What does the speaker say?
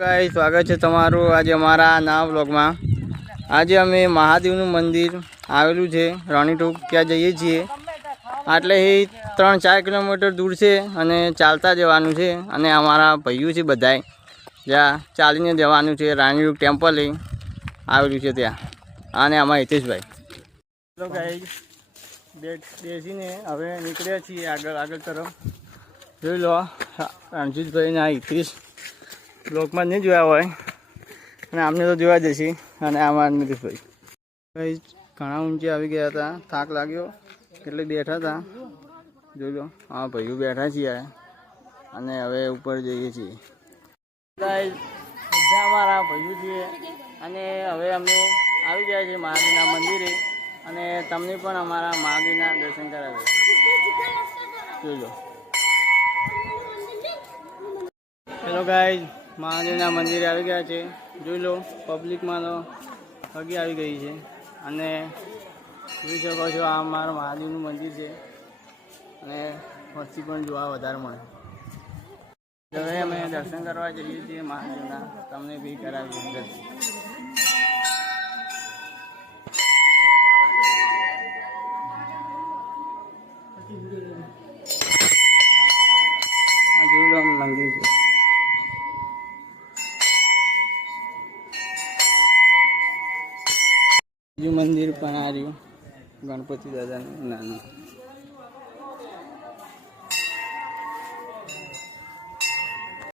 Guys સ્વાગત છે તમારું આજે અમારા નવા વ્લોગમાં। આજે અમે મહાદેવનું મંદિર આવેલું છે રાણીટોપ ત્યાં જઈએ છીએ। એટલે એ 3-4 કિલોમીટર દૂર છે અને ચાલતા જવાનું છે અને અમારા ભાઈઓ છે બધાય જ્યાં ચાલીને જવાનું છે। રાણીટોપ ટેમ્પલ આવેલું છે ત્યાં અને અમારા હિતેશભાઈ। તો ગાઈસ બેસીને હવે નીકળ્યા છીએ આગળ તરફ। જોઈ લો રણજીતભાઈ ને હિતેશ બ્લોકમાં નહીં જોયા હોય અને આમને તો જોવા જશે। અને આમાં નીતિશભાઈ ભાઈ ઘણા ઊંચે આવી ગયા હતા, થાક લાગ્યો એટલે બેઠા હતા। જોઈ લો હા ભાઈઓ બેઠા છીએ અને હવે ઉપર જઈએ છીએ। બધા અમારા ભાઈઓ છીએ અને હવે અમે આવી ગયા છીએ મહાદેવના મંદિરે અને તમને પણ અમારા મહાદેવના દર્શન કરાવ્યા। જોઈ લો હેલો ગાઈઝ મહાદેવના મંદિરે આવી ગયા છે। જોઈ લો પબ્લિકમાં તો હગી આવી ગઈ છે અને જોઈ શકો છો આ અમારું મહાદેવનું મંદિર છે અને વસ્તી પણ જોવા વધારે મળે। હવે અમે દર્શન કરવા જઈએ છીએ મહાદેવના, તમને બી કરાવીએ દર્શન। આ જોઈ લો મંદિર છે, બીજું મંદિર પણ આ રહ્યું ગણપતિ દાદાનું નાનું।